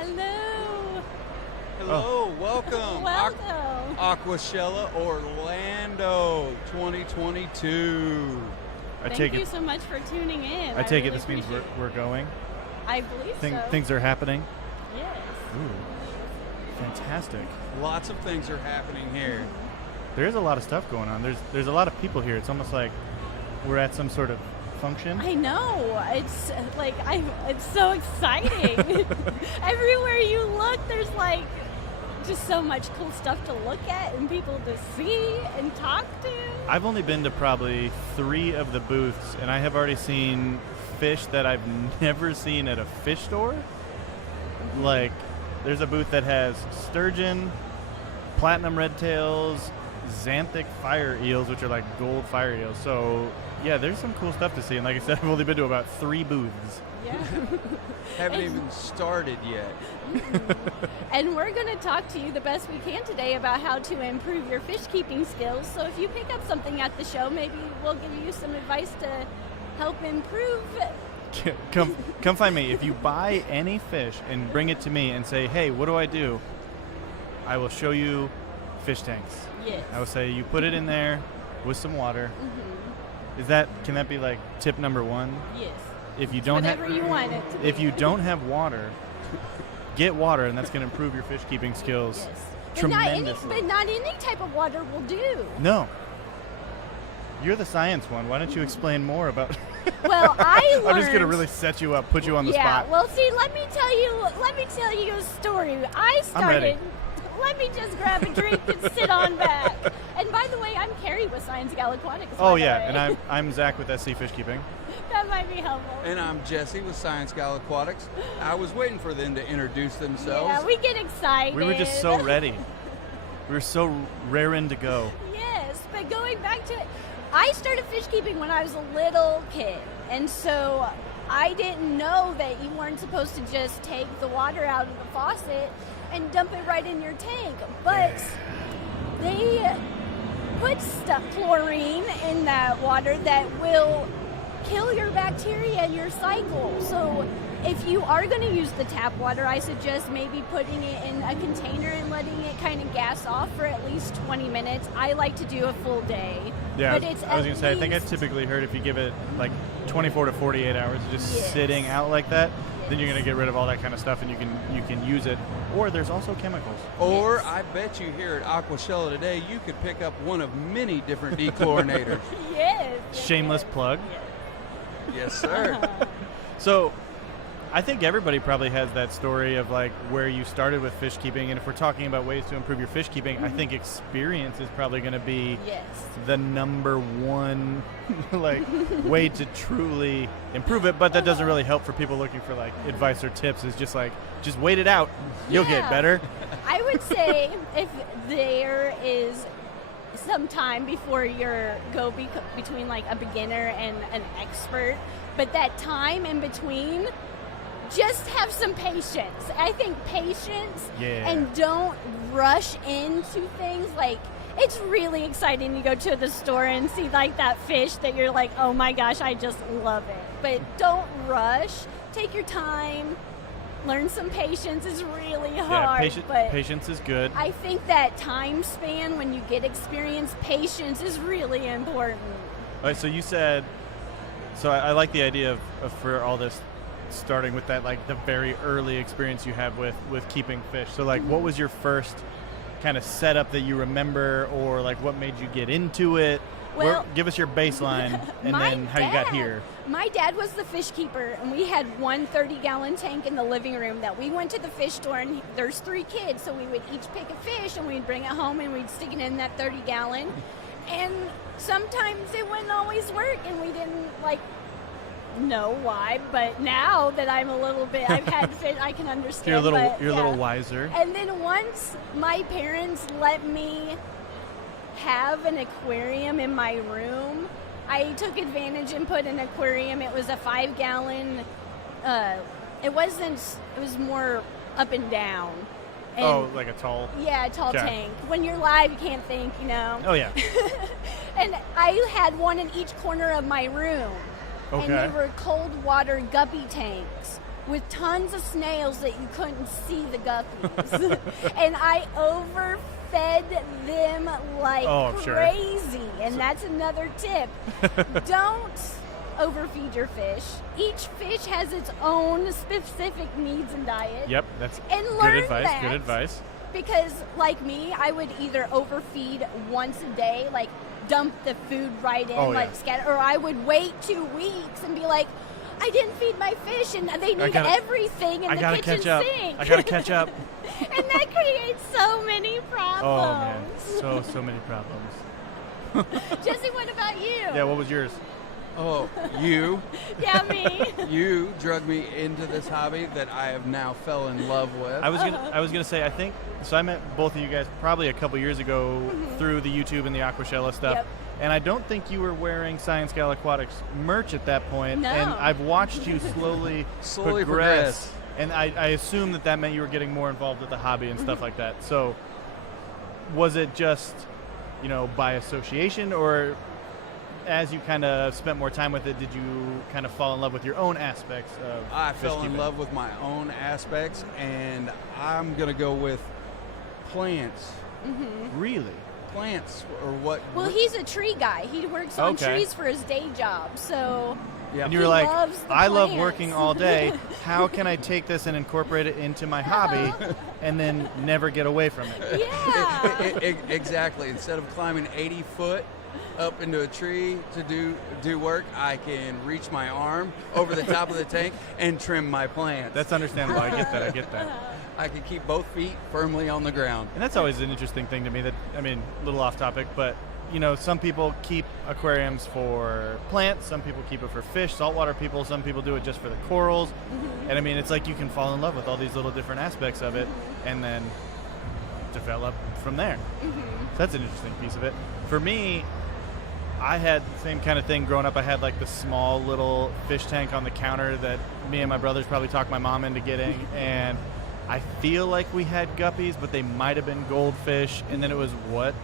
Hello. Hello, welcome. Welcome. Aquashella Orlando 2022. Thank you so much for tuning in. I take it this means we're going. I believe so. Things are happening. Yes. Ooh, fantastic. Lots of things are happening here. There's a lot of stuff going on. There's a lot of people here. It's almost like we're at some sort of function. I know. It's like it's so exciting. Everywhere you look, there's like just so much cool stuff to look at and people to see and talk to. I've only been to probably 3 of the booths, and I have already seen fish that I've never seen at a fish store. Like, there's a booth that has sturgeon, platinum red tails, xanthic fire eels, which are like gold fire eels. So, yeah, there's some cool stuff to see. And like I said, I've only been to about 3 booths. Yeah. Haven't even started yet. And we're going to talk to you the best we can today about how to improve your fish keeping skills. So if you pick up something at the show, maybe we'll give you some advice to help improve. Come find me. If you buy any fish and bring it to me and say, hey, what do I do? I will show you fish tanks. Yes. I will say you put it in there with some water. Mm-hmm. Can that be like tip number 1? Yes. If you don't Whatever you want it to be. If you don't have water, get water, and that's going to improve your fish keeping skills Yes. tremendously. But not any type of water will do. No. You're the science one. Why don't you explain more about? Well, I learned. I'm just going to really set you up, put you on the spot. Yeah. Well, see, let me tell you a story. I'm ready. Let me just grab a drink and sit on back. And by the way, I'm Kerri with Science Gal Aquatics. Oh yeah, and I'm Zach with SC Fish Keeping. That might be helpful. And I'm Jesse with Science Gal Aquatics. I was waiting for them to introduce themselves. Yeah, we get excited. We were just so ready. We were so raring to go. Yes, but going back to it, I started fish keeping when I was a little kid. And so I didn't know that you weren't supposed to just take the water out of the faucet and dump it right in your tank. But they put chlorine in that water that will kill your bacteria in your cycle. So if you are going to use the tap water, I suggest maybe putting it in a container and letting it kind of gas off for at least 20 minutes. I like to do a full day. Yeah, but it's I was going to say, I think I typically heard if you give it like 24 to 48 hours just sitting out like that, then you're going to get rid of all that kind of stuff and you can use it. Or there's also chemicals. Or I bet you here at Aquashella today, you could pick up one of many different dechlorinators. Yes. Shameless plug. Yes, sir. So I think everybody probably has that story of like where you started with fish keeping, and if we're talking about ways to improve your fish keeping, I think experience is probably going to be the number 1 like way to truly improve it. But that doesn't really help for people looking for like advice or tips. Is just wait it out, you'll get better. I would say if there is some time before you're between like a beginner and an expert, but that time in between, just have some patience. I think patience and don't rush into things. Like, it's really exciting to go to the store and see like that fish that you're like, oh my gosh, I just love it. But don't rush. Take your time. Learn some patience. Is really hard. But patience is good. I think that time span when you get experience, patience is really important. All right, so you said, I like the idea of for all this, starting with that, like the very early experience you have with keeping fish. So like, what was your first kind of setup that you remember, or like what made you get into it? Well, give us your baseline and then how you got here. My dad was the fish keeper, and we had one 30-gallon tank in the living room that we went to the fish store, and there's 3 kids, so we would each pick a fish and we'd bring it home and we'd stick it in that 30-gallon. And sometimes it wouldn't always work, and we didn't know why, but now that I'm a little bit, I've had fish, I can understand. You're a little wiser. And then once my parents let me have an aquarium in my room, I took advantage and put an aquarium. It was a 5-gallon. It was more up and down. And like a tall. Yeah, a tall tank. When you're live, you can't think, Oh yeah. And I had one in each corner of my room. Okay. And they were cold water guppy tanks with tons of snails that you couldn't see the guppies. And I overfed them like crazy. And that's another tip. Don't overfeed your fish. Each fish has its own specific needs and diet. Yep, that's and good learn advice. that. Good advice. Because, like me, I would either overfeed once a day, like dump the food right in, scatter, or I would wait 2 weeks and be like, I didn't feed my fish, and they need everything in the kitchen sink. I gotta catch up. And that creates so many problems. Oh man, so many problems. Jesse, what about you? Yeah, what was yours? Oh, you. Yeah, me. You drug me into this hobby that I have now fell in love with. I was gonna say, I think so. I met both of you guys probably a couple years ago through the YouTube and the Aquashella stuff. Yep. And I don't think you were wearing Science Gal Aquatics merch at that point. No. And I've watched you slowly progress. And I assume that meant you were getting more involved with the hobby and stuff like that. So was it just, by association, or as you kind of spent more time with it, did you kind of fall in love with your own aspects of I fish fell in keeping? love with my own aspects, and I'm going to go with plants. Really? Plants or what? Well, he's a tree guy. He works on trees for his day job, so... Yeah. And you were like, I love plants. working all day. How can I take this and incorporate it into my hobby and then never get away from it? Yeah. Exactly. Instead of climbing 80 foot up into a tree to do work, I can reach my arm over the top of the tank and trim my plants. That's understandable. I get that. I can keep both feet firmly on the ground. And that's always an interesting thing to me that, a little off topic, but some people keep aquariums for plants, some people keep it for fish, saltwater people, some people do it just for the corals. And it's like you can fall in love with all these little different aspects of it and then develop from there. So that's an interesting piece of it. For me, I had the same kind of thing growing up. I had like the small little fish tank on the counter that me and my brothers probably talked my mom into getting, and I feel like we had guppies, but they might have been goldfish, and then it was what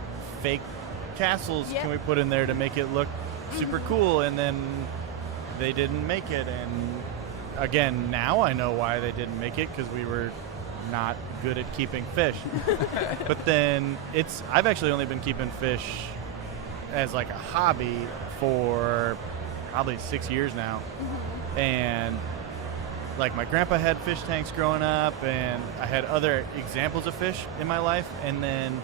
fake castles can we put in there to make it look super cool, and then they didn't make it. And again, now I know why they didn't make it, because we were not good at keeping fish. But then I've actually only been keeping fish as like a hobby for probably 6 years now. And like my grandpa had fish tanks growing up, and I had other examples of fish in my life. And then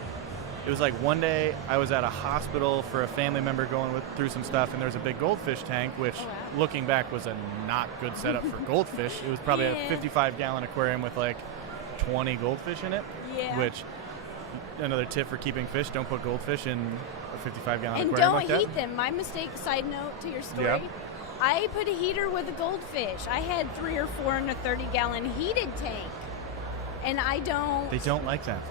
it was like one day I was at a hospital for a family member going through some stuff, and there was a big goldfish tank, which looking back was a not good setup for goldfish. It was probably a 55-gallon aquarium with like 20 goldfish in it, which another tip for keeping fish, don't put goldfish in a 55-gallon and aquarium like that. And don't heat them. My mistake, side note to your story, Yeah. I put a heater with a goldfish. I had 3 or 4 in a 30-gallon heated tank, and I don't... They don't like that.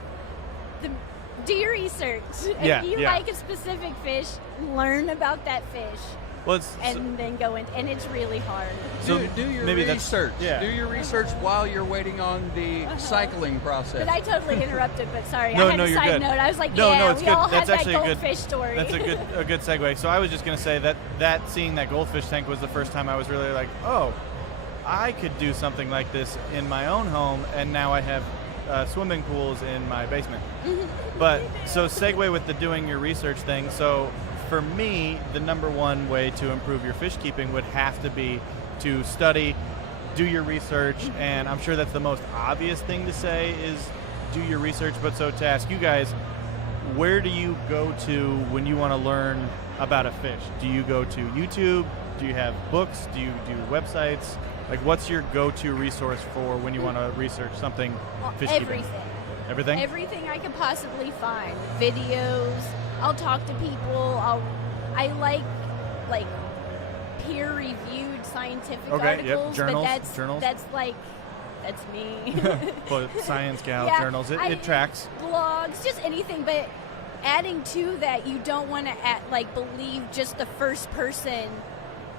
Do your research. Yeah, if you like a specific fish, learn about that fish. Well, then go in, and it's really hard. So do your maybe research. Yeah. Do your research while you're waiting on the cycling process. But I totally interrupted, but sorry. No, I had no, a you're side good. note. I was like, No, it's we good. all That's had that actually a good goldfish story. That's a good segue. So I was just going to say that seeing that goldfish tank was the first time I was really like, oh, I could do something like this in my own home, and now I have swimming pools in my basement. But so segue with the doing your research thing. So for me, the number one way to improve your fish keeping would have to be to study, do your research, and I'm sure that's the most obvious thing to say is do your research. But so to ask you guys, where do you go to when you want to learn about a fish? Do you go to YouTube? Do you have books? Do you do websites? Like, what's your go-to resource for when you want to research something fish keeping? Everything? Everything I could possibly find. Videos. I'll talk to people. I like peer-reviewed scientific articles. Journals. But Journals. That's me. But Science Gal journals. It tracks. Blogs, just anything. But adding to that, you don't want to believe just the first person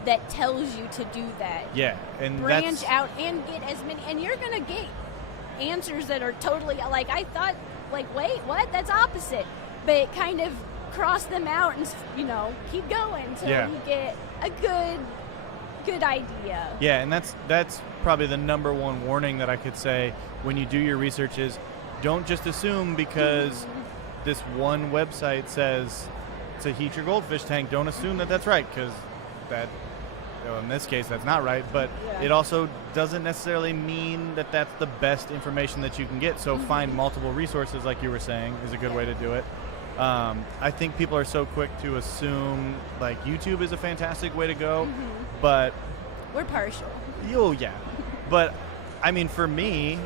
that tells you to do that. Yeah, and branch out and get as many, and you're gonna get answers that are totally I thought, wait, what? That's opposite. But kind of cross them out and keep going until you get a good good idea. Yeah, and that's probably the number one warning that I could say when you do your research is don't just assume because this one website says to heat your goldfish tank, don't assume that that's right, because that, in this case, that's not right, but it also doesn't necessarily mean that that's the best information that you can get. So find multiple resources, like you were saying, is a good way to do it. I think people are so quick to assume, like, YouTube is a fantastic way to go, but... We're partial. Oh, yeah. But, I mean, for me...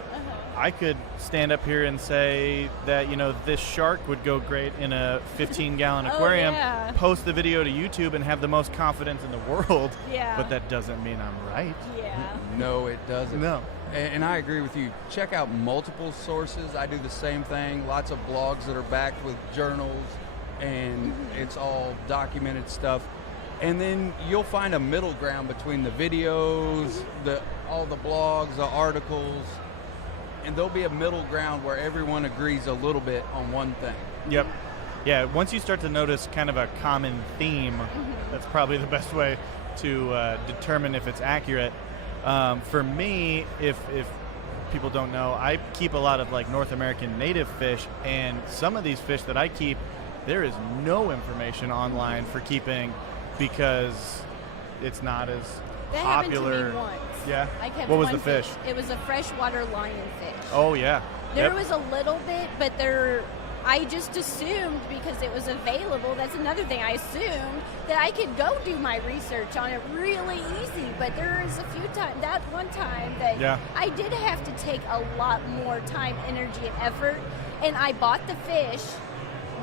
I could stand up here and say that, this shark would go great in a 15-gallon aquarium, post the video to YouTube, and have the most confidence in the world. Yeah. But that doesn't mean I'm right. Yeah. No, it doesn't. No. And I agree with you. Check out multiple sources. I do the same thing. Lots of blogs that are backed with journals, and it's all documented stuff. And then you'll find a middle ground between the videos, all the blogs, the articles. And there'll be a middle ground where everyone agrees a little bit on one thing. Yep. Yeah, once you start to notice kind of a common theme, that's probably the best way to determine if it's accurate. For me, if people don't know, I keep a lot of like North American native fish, and some of these fish that I keep, there is no information online for keeping because it's not as that popular. Happened to me once. Yeah. I kept what was one the fish? It was a freshwater lionfish. Oh yeah. There was a little bit, but I just assumed because it was available. That's another thing. I assumed that I could go do my research on it really easy. But there is a few times, that one time that I did have to take a lot more time, energy, and effort. And I bought the fish,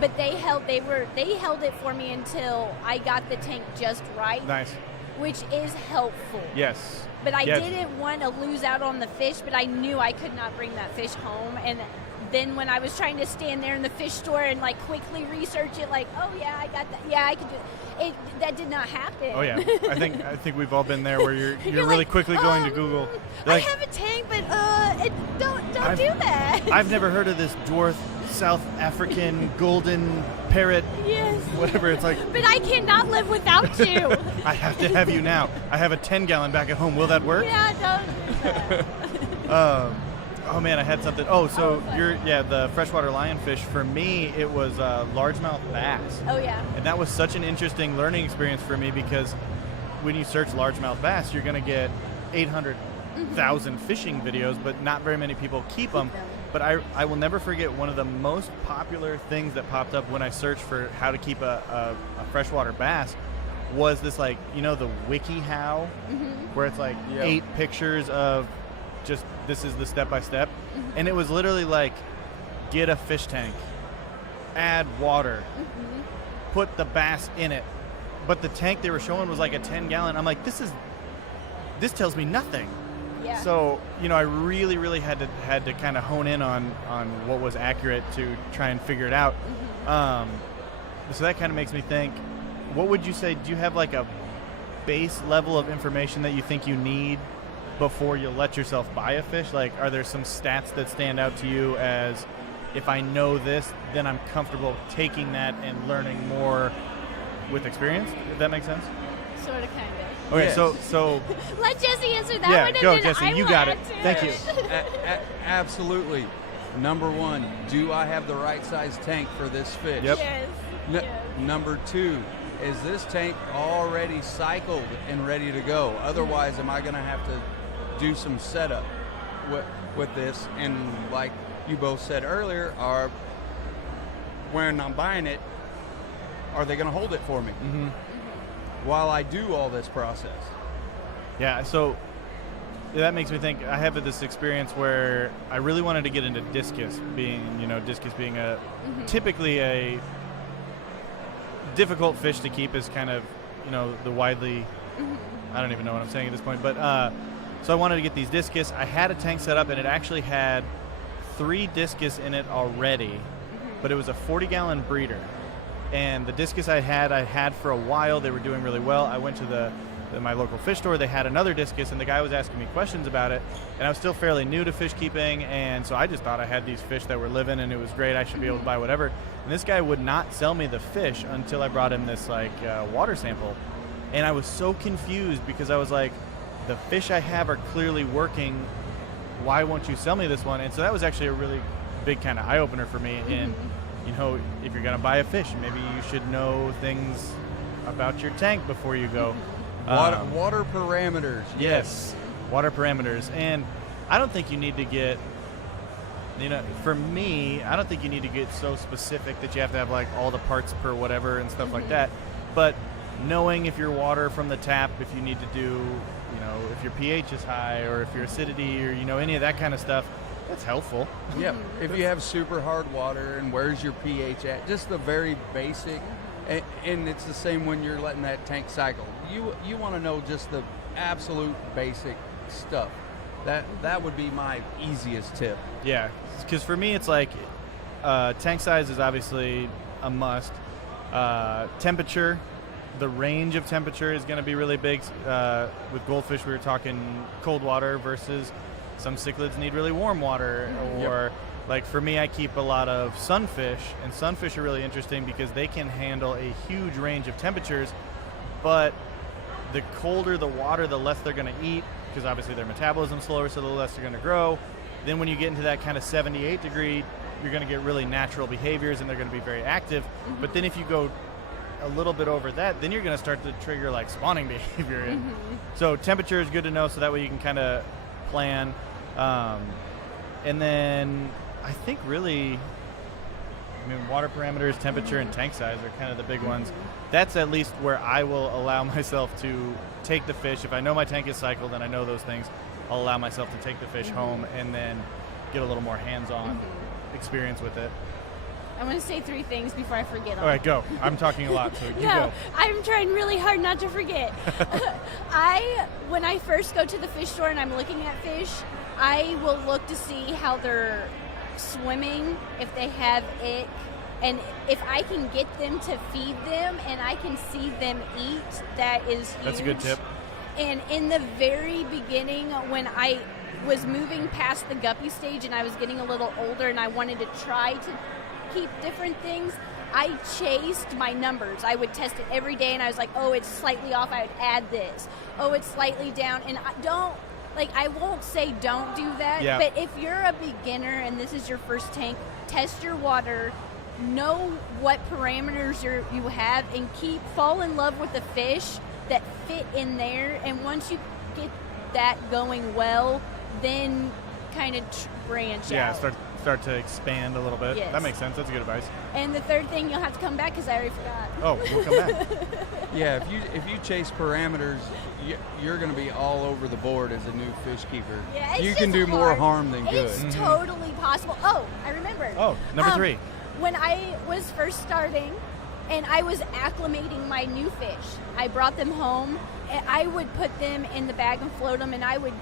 but they held it for me until I got the tank just right. Nice. Which is helpful. Yes. But I didn't want to lose out on the fish, but I knew I could not bring that fish home. And then when I was trying to stand there in the fish store and like quickly research it, like, oh yeah, I got that. Yeah, I could do it. That did not happen. Oh yeah. I think we've all been there where you're really like, quickly going to Google. Like, I have a tank, but don't do that. I've never heard of this dwarf South African golden parrot. Yes. Whatever it's like. But I cannot live without you. I have to have you now. I have a 10-gallon back at home. Will that work? Yeah, don't. Oh man, I had something. Oh, so the freshwater lionfish. For me, it was largemouth bass. Oh yeah. And that was such an interesting learning experience for me because when you search largemouth bass, you're going to get 800,000 fishing videos, but not very many people keep them. But I will never forget one of the most popular things that popped up when I searched for how to keep a freshwater bass was this, like, the WikiHow, where it's like 8 pictures of just this is the step-by-step. And it was literally like, get a fish tank, add water, put the bass in it. But the tank they were showing was like a 10-gallon. I'm like, this tells me nothing. Yeah. So, I really, really had to kind of hone in on what was accurate to try and figure it out. So that kind of makes me think, what would you say, do you have like a base level of information that you think you need before you let yourself buy a fish? Like, are there some stats that stand out to you as, if I know this, then I'm comfortable taking that and learning more with experience? If that makes sense? Sort of, kind of. Okay, yes. so let Jesse answer that one. Go, Jesse. You got it. Thank you. Absolutely. Number 1, do I have the right size tank for this fish? Yep. Yes. Number 2, is this tank already cycled and ready to go? Otherwise, am I going to have to do some setup with this? And like you both said earlier, when I'm buying it, are they going to hold it for me? While I do all this process. Yeah, so that makes me think, I have this experience where I really wanted to get into discus being a typically a difficult fish to keep, is kind of, the widely, I don't even know what I'm saying at this point, but so I wanted to get these discus. I had a tank set up and it actually had 3 discus in it already, but it was a 40-gallon breeder. And the discus I had for a while. They were doing really well. I went to my local fish store. They had another discus, and the guy was asking me questions about it. And I was still fairly new to fish keeping, and so I just thought I had these fish that were living, and it was great. I should be able to buy whatever. And this guy would not sell me the fish until I brought him this water sample. And I was so confused because I was like, the fish I have are clearly working. Why won't you sell me this one? And so that was actually a really big kind of eye-opener for me. And, if you're going to buy a fish, maybe you should know things about your tank before you go. Water parameters. Yes, water parameters. And I don't think you need to get, for me, I don't think you need to get so specific that you have to have like all the parts per whatever and stuff like that. But knowing if your water from the tap, if you need to do, if your pH is high or if your acidity or, any of that kind of stuff, that's helpful. Yep. If you have super hard water and where's your pH at, just the very basic, and it's the same when you're letting that tank cycle. You want to know just the absolute basic stuff. That would be my easiest tip. Yeah, because for me it's like tank size is obviously a must. Temperature, the range of temperature is going to be really big. With goldfish, we were talking cold water versus some cichlids need really warm water. Or like for me, I keep a lot of sunfish, and sunfish are really interesting because they can handle a huge range of temperatures, but the colder the water, the less they're going to eat, because obviously their metabolism's slower, so the less they're going to grow. Then when you get into that kind of 78 degree, you're going to get really natural behaviors, and they're going to be very active. But then if you go a little bit over that, then you're going to start to trigger like spawning behavior. So temperature is good to know, so that way you can kind of plan. And then I think really, water parameters, temperature, and tank size are kind of the big ones. That's at least where I will allow myself to take the fish. If I know my tank is cycled and I know those things, I'll allow myself to take the fish home and then get a little more hands-on experience with it. I want to say 3 things before I forget them. All right, go. I'm talking a lot, so you go. I'm trying really hard not to forget. When I first go to the fish store and I'm looking at fish, I will look to see how they're swimming, if they have ick, and if I can get them to feed them and I can see them eat, that is huge. That's a good tip. And in the very beginning, when I was moving past the guppy stage and I was getting a little older and I wanted to try to keep different things, I chased my numbers. I would test it every day and I was like, oh, it's slightly off, I would add this. Oh, it's slightly down. And I won't say don't do that, but if you're a beginner and this is your first tank, test your water, know what parameters you have, and fall in love with the fish that fit in there. And once you get that going well, then kind of branch out. Start to expand a little bit. Yes. That makes sense. That's good advice. And the third thing, you'll have to come back because I already forgot. Oh, we'll come back. Yeah, if you chase parameters, you're going to be all over the board as a new fish keeper. Yeah, you can do more harm than good. It's totally possible. Oh, I remember. Oh, number 3. When I was first starting and I was acclimating my new fish, I brought them home and I would put them in the bag and float them, and I would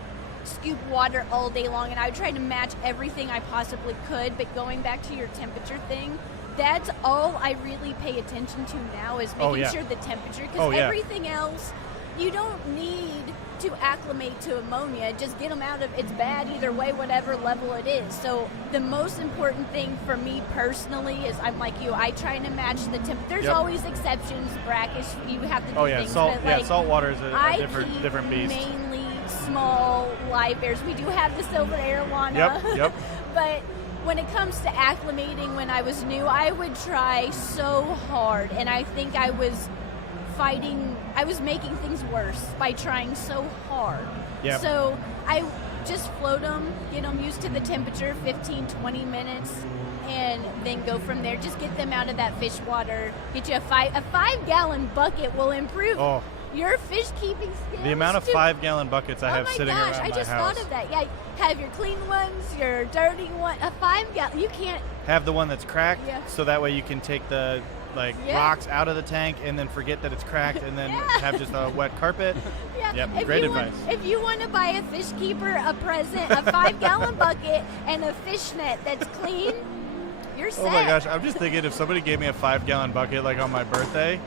scoop water all day long, and I would try to match everything I possibly could. But going back to your temperature thing, that's all I really pay attention to now, is making sure the temperature, because everything else, you don't need to acclimate to ammonia. Just get them out of, it's bad either way, whatever level it is. So the most important thing for me personally is, I'm like you, I try to match the temp. There's always exceptions, brackish, you have to do things. Salt water is a different beast. Mainly small live bears. We do have the silver arowana. Yep. But when it comes to acclimating, when I was new, I would try so hard, and I think I was making things worse by trying so hard. Yep. So I just float them, get them used to the temperature, 15, 20 minutes, and then go from there. Just get them out of that fish water. Get you a 5-gallon bucket will improve your fish keeping skills. The amount of 5-gallon buckets I have sitting around my house. I just thought of that. Yeah, have your clean ones, your dirty one. A 5-gallon. You can't have the one that's cracked, so that way you can take the rocks out of the tank and then forget that it's cracked, and then have just a wet carpet. Great advice. If you want to buy a fish keeper a present, a 5-gallon bucket and a fish net that's clean, you're set. Oh my gosh, I'm just thinking, if somebody gave me a 5-gallon bucket like on my birthday,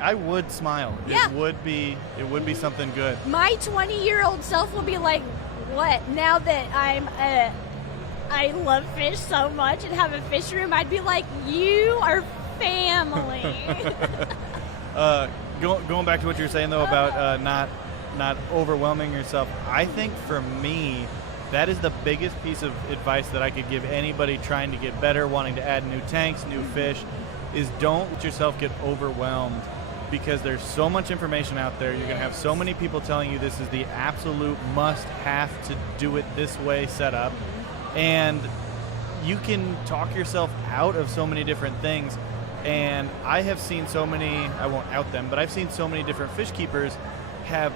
I would smile. Yeah. It would be something good. My 20-year-old self will be like, what? Now that I love fish so much and have a fish room, I'd be like, you are family. going back to what you were saying though about not overwhelming yourself, I think for me that is the biggest piece of advice that I could give anybody trying to get better, wanting to add new tanks, new fish, is don't let yourself get overwhelmed, because there's so much information out there. You're going to have so many people telling you this is the absolute must-have to do it this way setup, and you can talk yourself out of so many different things. And I have seen so many, I won't out them, but I've seen so many different fish keepers have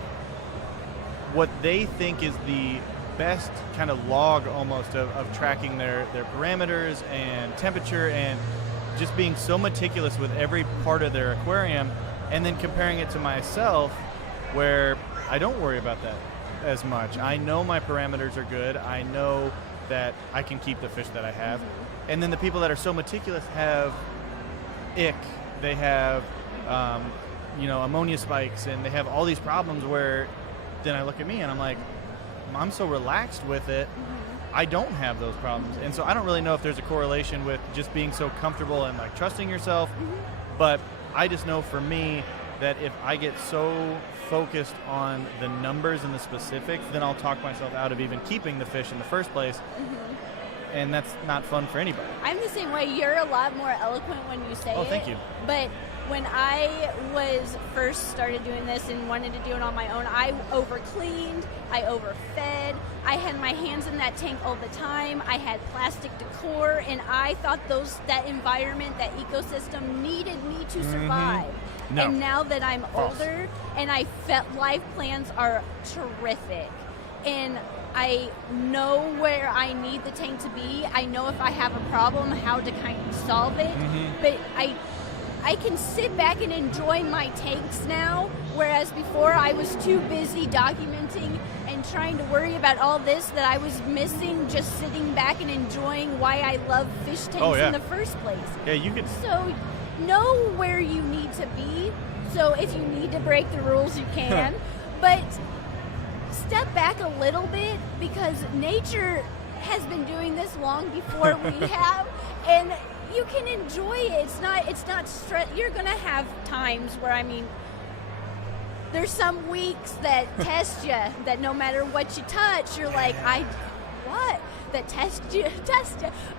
what they think is the best kind of log almost of tracking their parameters and temperature and just being so meticulous with every part of their aquarium, and then comparing it to myself where I don't worry about that as much. I know my parameters are good. I know that I can keep the fish that I have. And then the people that are so meticulous have ick, they have ammonia spikes, and they have all these problems where then I look at me and I'm like, I'm so relaxed with it, I don't have those problems. And so I don't really know if there's a correlation with just being so comfortable and like trusting yourself, but I just know for me that if I get so focused on the numbers and the specifics, then I'll talk myself out of even keeping the fish in the first place. And that's not fun for anybody. I'm the same way. You're a lot more eloquent when you say it. Oh, thank you. But when I was first started doing this and wanted to do it on my own, I over-cleaned, I overfed, I had my hands in that tank all the time, I had plastic decor, and I thought that environment, that ecosystem needed me to survive. No. And now that I'm False. older, and I felt life plans are terrific, and I know where I need the tank to be. I know if I have a problem, how to kind of solve it. But I can sit back and enjoy my tanks now, whereas before I was too busy documenting and trying to worry about all this that I was missing just sitting back and enjoying why I love fish tanks in the first place. Yeah, you could. So know where you need to be. So if you need to break the rules, you can. But step back a little bit, because nature has been doing this long before we have, and you can enjoy it. It's not stress. You're gonna have times where, there's some weeks that test you, that no matter what you touch, you're like, that test you.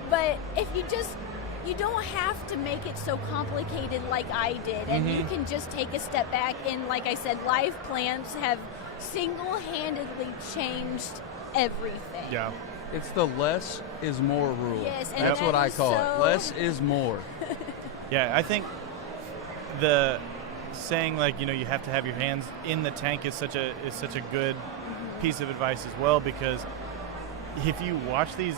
But if you don't have to make it so complicated like I did, and you can just take a step back, and like I said, life plans have single-handedly changed everything. Yeah. It's the less is more rule. Yes, and that's what I call it. Less is more. Yeah, I think the saying you have to have your hands in the tank is such a good piece of advice as well, because if you watch these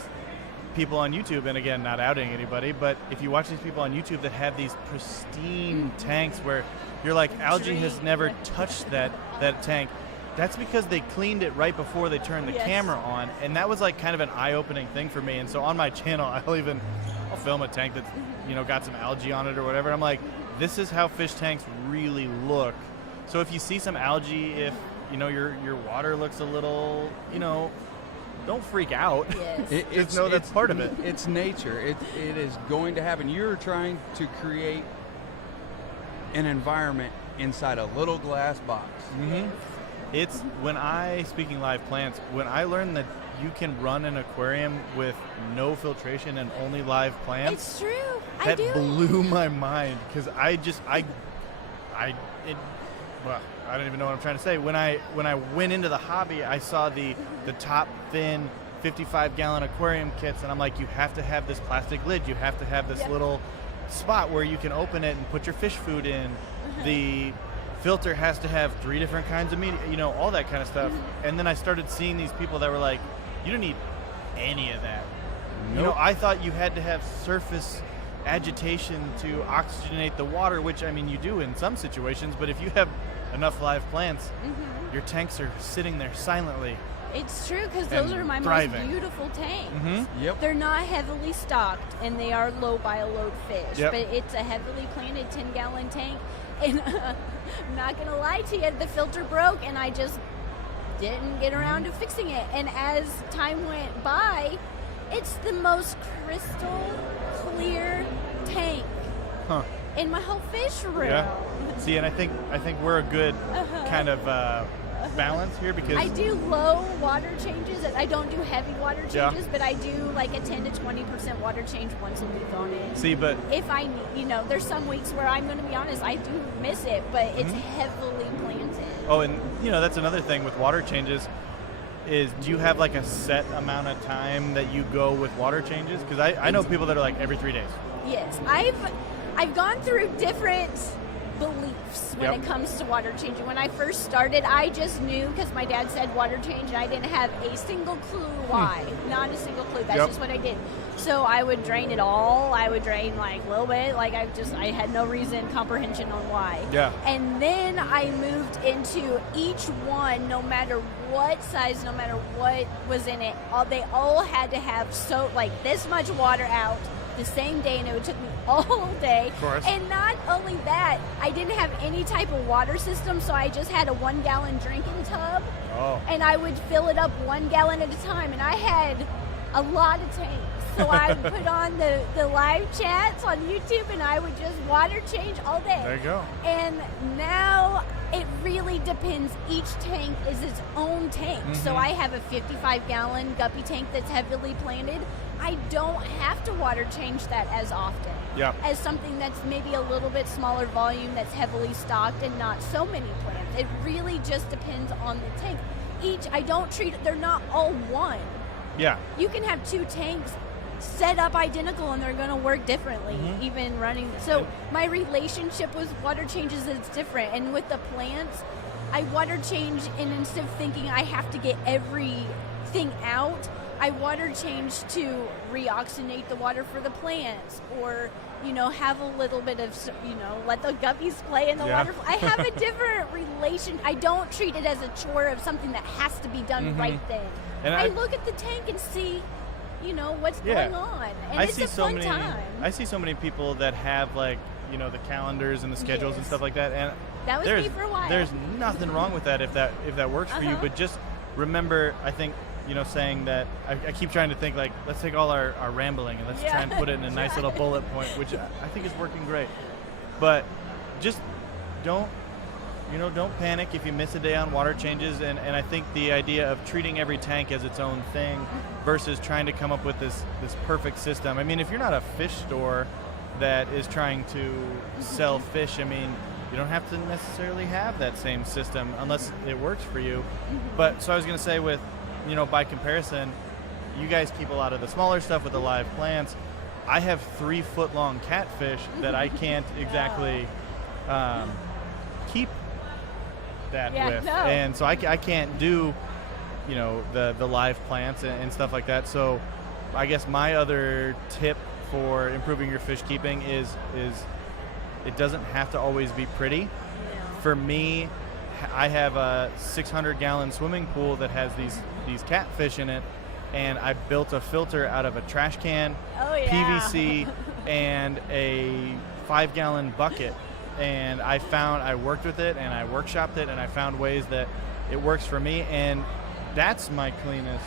people on YouTube, and again, not outing anybody, but if you watch these people on YouTube that have these pristine tanks where you're like, algae has never touched that tank, that's because they cleaned it right before they turned the camera on, and that was like kind of an eye-opening thing for me. And so on my channel, I'll film a tank that's got some algae on it or whatever. I'm like, this is how fish tanks really look. So if you see some algae, if your water looks a little, don't freak out. Yes. Just know that's part of it. It's nature. It is going to happen. You're trying to create an environment inside a little glass box. It's speaking live plants, when I learned that you can run an aquarium with no filtration and only live plants. It's true. That blew my mind, because I don't even know what I'm trying to say. When I went into the hobby, I saw the top thin 55-gallon aquarium kits, and I'm like, you have to have this plastic lid. You have to have this little spot where you can open it and put your fish food in. The filter has to have 3 different kinds of media, all that kind of stuff. And then I started seeing these people that were like, you don't need any of that. Nope. I thought you had to have surface agitation to oxygenate the water, which you do in some situations, but if you have enough live plants, your tanks are sitting there silently. It's true, because those are my thriving. most beautiful tanks. Yep. They're not heavily stocked, and they are low bioload fish, but it's a heavily planted 10-gallon tank. And I'm not going to lie to you, the filter broke, and I just didn't get around to fixing it. And as time went by, it's the most crystal clear tank. in my whole fish room. Yeah. See, and I think we're a good kind of balance here because I do low water changes. I don't do heavy water changes, but I do like a 10 to 20% water change once a week on it. See, but if I need, there's some weeks where I'm going to be honest, I do miss it, but it's heavily planted. Oh, and that's another thing with water changes is, do you have like a set amount of time that you go with water changes? Because I know people that are like every 3 days. Yes, I've gone through different beliefs when it comes to water changing. When I first started, I just knew because my dad said water change, and I didn't have a single clue why. Not a single clue. That's just what I did. So I would drain it all. I would drain like a little bit. Like I had no comprehension on why. Yeah. And then I moved into each one, no matter what size, no matter what was in it, they all had to have this much water out the same day, and it took me all day. Of course. And not only that, I didn't have any type of water system, so I just had a 1 gallon drinking tub. Oh. And I would fill it up 1 gallon at a time, and I had a lot of tanks. So I would put on the live chats on YouTube, and I would just water change all day. There you go. And now it really depends. Each tank is its own tank. So I have a 55-gallon guppy tank that's heavily planted. I don't have to water change that as often as something that's maybe a little bit smaller volume that's heavily stocked and not so many plants. It really just depends on the tank. I don't treat it, they're not all one. Yeah. You can have 2 tanks set up identical and they're going to work differently, even running. So my relationship with water changes is different. And with the plants, I water change, and instead of thinking I have to get everything out, I water change to reoxygenate the water for the plants, or have a little bit of let the guppies play in the water. I have a different relation. I don't treat it as a chore of something that has to be done right then. And I look at the tank and see what's going on, and it's a fun time. I see so many people that have the calendars and the schedules and stuff like that, and that was me for a while. There's nothing wrong with that if that works for you, but just remember, I think saying that, I keep trying to think let's take all our rambling and let's try and put it in a nice little bullet point, which I think is working great. But just don't panic if you miss a day on water changes, and I think the idea of treating every tank as its own thing versus trying to come up with this perfect system. I mean, if you're not a fish store that is trying to sell fish, I mean, you don't have to necessarily have that same system unless it works for you. But so I was going to say, with by comparison, you guys keep a lot of the smaller stuff with the live plants. I have 3-foot-long catfish that I can't exactly keep that with. And so I can't do the live plants and stuff like that. So I guess my other tip for improving your fish keeping is it doesn't have to always be pretty. For me, I have a 600-gallon swimming pool that has these catfish in it, and I built a filter out of a trash can, PVC, and a 5-gallon bucket. And I worked with it and I workshopped it, and I found ways that it works for me, and that's my cleanest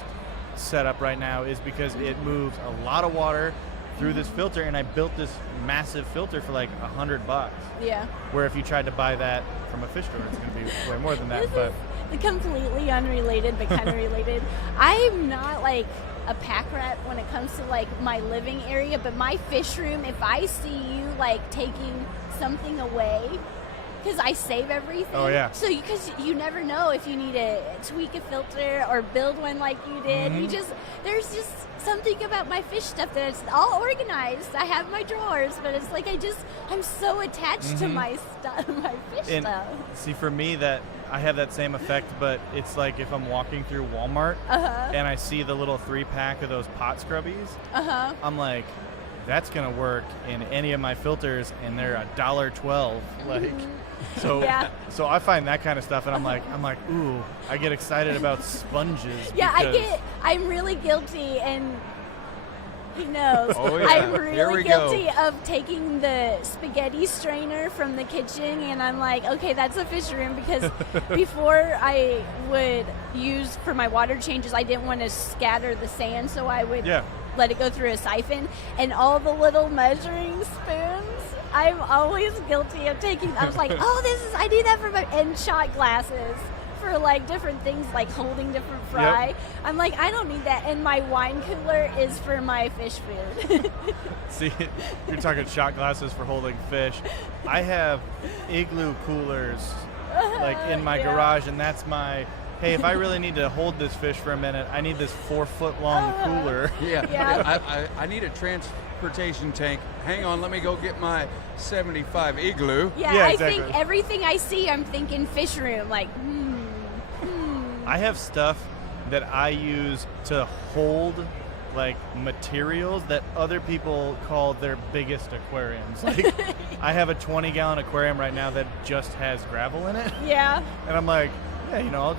setup right now, is because it moves a lot of water through this filter, and I built this massive filter for like $100. Yeah. Where if you tried to buy that from a fish store, it's going to be way more than that. This is completely unrelated, but kind of related. I'm not like a pack rat when it comes to like my living area, but my fish room, if I see you like taking something away, because I save everything. Oh, yeah. So because you never know if you need to tweak a filter or build one like you did. There's just something about my fish stuff that it's all organized. I have my drawers, but it's like I'm so attached to my stuff, my fish stuff. See, for me, that I have that same effect, but it's like if I'm walking through Walmart and I see the little 3-pack of those pot scrubbies, I'm like, that's gonna work in any of my filters, and they're $1.12. Like, so I find that kind of stuff, and I'm like, ooh, I get excited about sponges. Yeah, I'm really guilty, and He knows. Oh, yeah. I'm Here really we go. guilty of taking the spaghetti strainer from the kitchen, and I'm like, okay, that's a fish room, because before I would use for my water changes, I didn't want to scatter the sand, so I would let it go through a siphon, and all the little measuring spoons, I'm always guilty of taking. I was like, oh, I do that for my, and shot glasses for like different things, like holding different fry. Yep. I'm like, I don't need that. And my wine cooler is for my fish food. See, you're talking shot glasses for holding fish. I have igloo coolers like in my garage, and that's my, hey, if I really need to hold this fish for a minute, I need this 4-foot long cooler. I need a transportation tank. Hang on, let me go get my 75 igloo. Yeah, I exactly. think everything I see, I'm thinking fish room. Like, I have stuff that I use to hold like materials that other people call their biggest aquariums. Like I have a 20-gallon aquarium right now that just has gravel in it. Yeah. And I'm like, yeah, you know,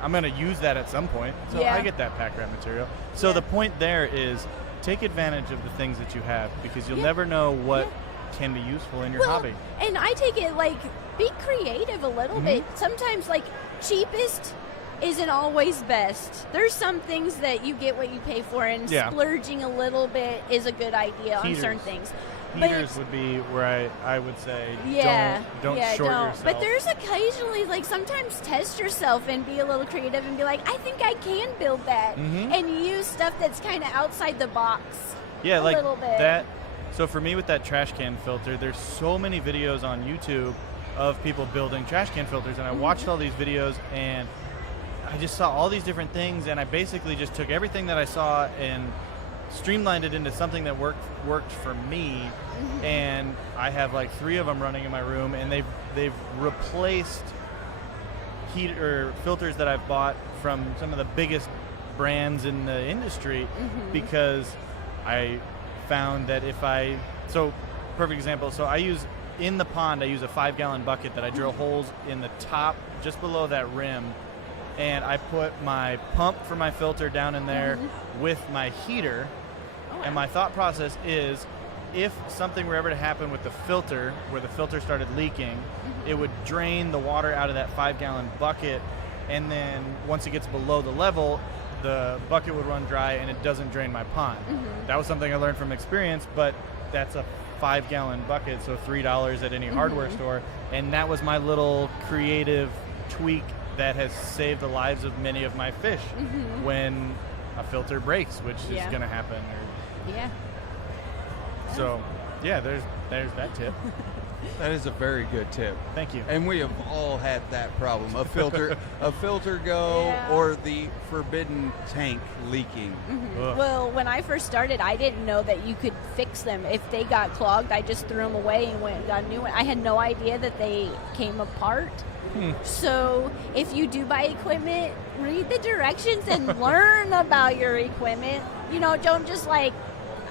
I'm going to use that at some point. So I get that pack rat material. So the point there is take advantage of the things that you have, because you'll never know what can be useful in your hobby. And I take it like, be creative a little bit. Sometimes like cheapest isn't always best. There's some things that you get what you pay for, and splurging a little bit is a good idea on certain things. Heaters would be where I would say don't short yourself. But there's occasionally, like, sometimes test yourself and be a little creative and be like, I think I can build that, and use stuff that's kind of outside the box a little bit. That. So for me with that trash can filter, there's so many videos on YouTube of people building trash can filters, and I watched all these videos, and I just saw all these different things, and I basically just took everything that I saw and streamlined it into something that worked for me. And I have like 3 of them running in my room, and they've replaced filters that I've bought from some of the biggest brands in the industry, because I found that perfect example, so I use in the pond, I use a 5-gallon bucket that I drill holes in the top just below that rim, and I put my pump for my filter down in there with my heater. And my thought process is, if something were ever to happen with the filter, where the filter started leaking, it would drain the water out of that 5-gallon bucket, and then once it gets below the level, the bucket would run dry and it doesn't drain my pond. That was something I learned from experience, but that's a 5-gallon bucket, so $3 at any hardware store, and that was my little creative tweak that has saved the lives of many of my fish when a filter breaks, which is going to happen. So, there's that tip. That is a very good tip. Thank you. And we have all had that problem. A filter go, or the forbidden tank leaking. Well, when I first started, I didn't know that you could fix them. If they got clogged, I just threw them away and went and got a new one. I had no idea that they came apart. So if you do buy equipment, read the directions and learn about your equipment. You know, don't just like,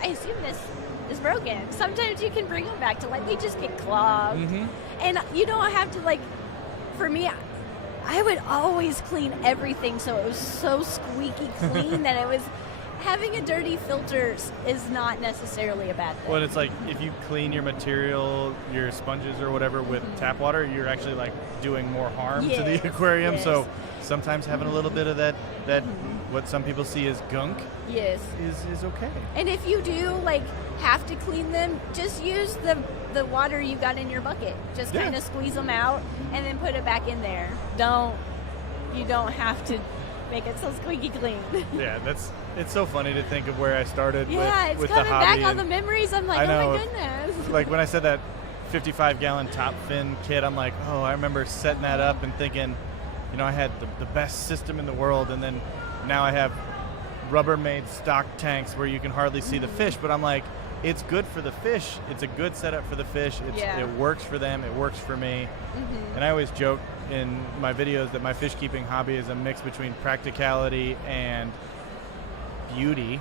I assume this is broken. Sometimes you can bring them back to, like, they just get clogged. And you don't have to, like, for me, I would always clean everything so it was so squeaky clean that it was, having a dirty filter is not necessarily a bad thing. Well, it's like if you clean your material, your sponges or whatever with tap water, you're actually like doing more harm to the aquarium. So sometimes having a little bit of that what some people see as gunk is okay. And if you do like have to clean them, just use the water you got in your bucket. Just kind of squeeze them out and then put it back in there. You don't have to make it so squeaky clean. It's so funny to think of where I started with the hobby. It's coming back on the memories. I'm like, oh my goodness. Like when I said that 55-gallon top fin kit, I'm like, oh, I remember setting that up and thinking, you know, I had the best system in the world, and then now I have Rubbermaid stock tanks where you can hardly see the fish, but I'm like, it's good for the fish. It's a good setup for the fish. It works for them. It works for me. And I always joke in my videos that my fish keeping hobby is a mix between practicality and beauty,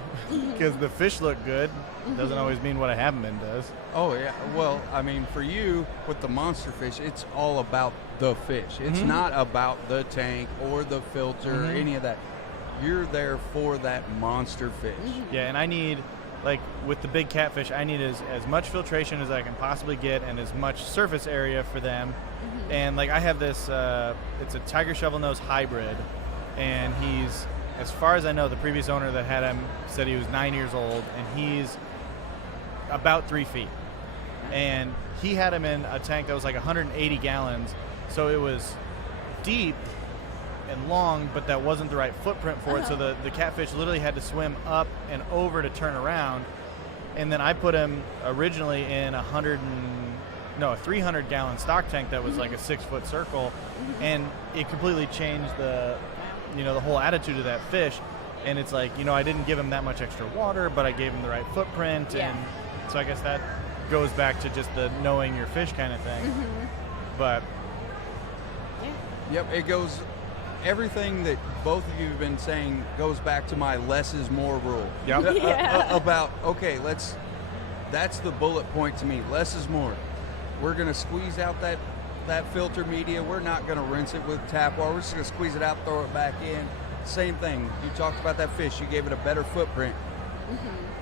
because the fish look good doesn't always mean what I have them in does. Oh yeah, well, I mean, for you with the monster fish, it's all about the fish. It's not about the tank or the filter or any of that. You're there for that monster fish. Yeah, and I need like with the big catfish, I need as much filtration as I can possibly get and as much surface area for them. And like I have this, it's a tiger shovelnose hybrid, and he's, as far as I know, the previous owner that had him said he was 9 years old, and he's about 3 feet. And he had him in a tank that was like 180 gallons, so it was deep and long, but that wasn't the right footprint for it. So the catfish literally had to swim up and over to turn around. And then I put him originally in a 300-gallon stock tank that was like a 6-foot circle, and it completely changed the whole attitude of that fish. And it's like, I didn't give him that much extra water, but I gave him the right footprint. And so I guess that goes back to just the knowing your fish kind of thing. But Yep, it goes. Everything that both of you have been saying goes back to my less is more rule. Yep. About, okay, that's the bullet point to me. Less is more. We're going to squeeze out that filter media. We're not going to rinse it with tap water. We're just going to squeeze it out, throw it back in. Same thing. You talked about that fish. You gave it a better footprint.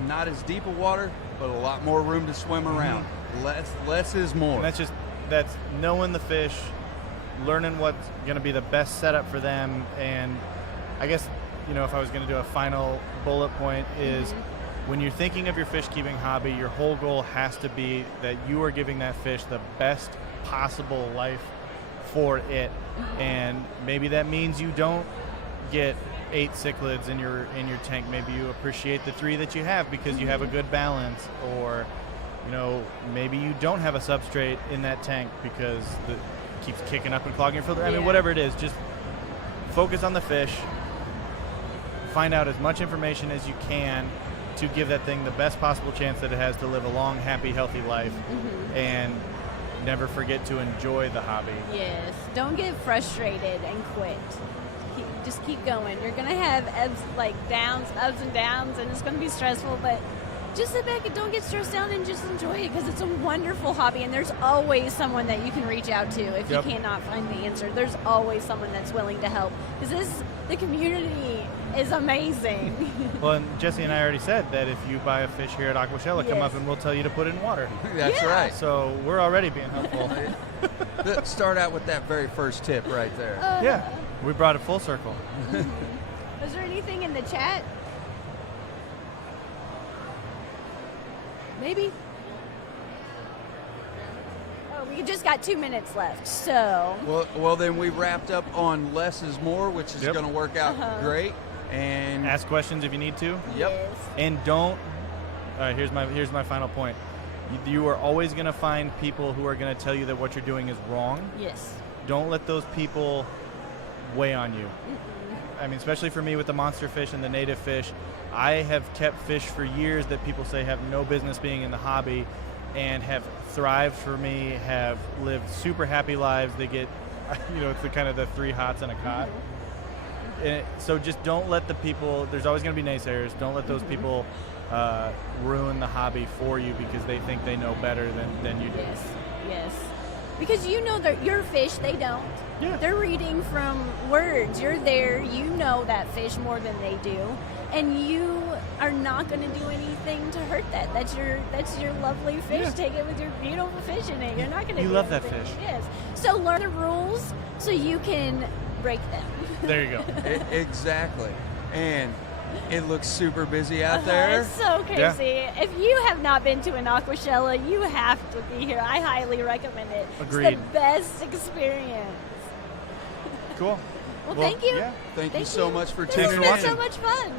Not as deep a water, but a lot more room to swim around. Less is more. And that's knowing the fish, learning what's going to be the best setup for them. And I guess, if I was going to do a final bullet point is when you're thinking of your fish keeping hobby, your whole goal has to be that you are giving that fish the best possible life for it. And maybe that means you don't get 8 cichlids in your tank. Maybe you appreciate the 3 that you have because you have a good balance, or maybe you don't have a substrate in that tank because it keeps kicking up and clogging your filter. I mean, whatever it is, just focus on the fish, find out as much information as you can to give that thing the best possible chance that it has to live a long, happy, healthy life, and never forget to enjoy the hobby. Yes, don't get frustrated and quit. Just keep going. You're gonna have ups and downs, and it's gonna be stressful, but just sit back and don't get stressed out and just enjoy it, because it's a wonderful hobby, and there's always someone that you can reach out to if you cannot find the answer. There's always someone that's willing to help, because the community is amazing. Well, and Jesse and I already said that if you buy a fish here at Aquashella, come up and we'll tell you to put it in water. That's right. So we're already being helpful. Let's start out with that very first tip right there. Yeah, we brought it full circle. Was there anything in the chat? Maybe? Oh, we just got 2 minutes left, so. Well, then we wrapped up on less is more, which is going to work out great. And ask questions if you need to. Yep. Yes. And don't. Here's my final point. You are always going to find people who are going to tell you that what you're doing is wrong. Yes. Don't let those people weigh on you. I mean, especially for me with the monster fish and the native fish, I have kept fish for years that people say have no business being in the hobby, and have thrived for me, have lived super happy lives. They get, it's the kind of the 3 hots and a cot. And so just don't let the people, there's always going to be naysayers, don't let those people ruin the hobby for you because they think they know better than you do. Yes. Because that your fish, they don't. Yeah. They're reading from words. You're there, you know that fish more than they do. And you are not going to do anything to hurt that. That's your lovely fish. Yeah. Take it with your beautiful fish in it. You're not going to. You love that fish. Yes. So learn the rules so you can break them. There you go. Exactly. And it looks super busy out there. It's so crazy. Yeah. If you have not been to an Aquashella, you have to be here. I highly recommend it. Agreed. It's the best experience. Cool. Well, thank you. Yeah. Thank you so much for This tuning has in. been so much fun.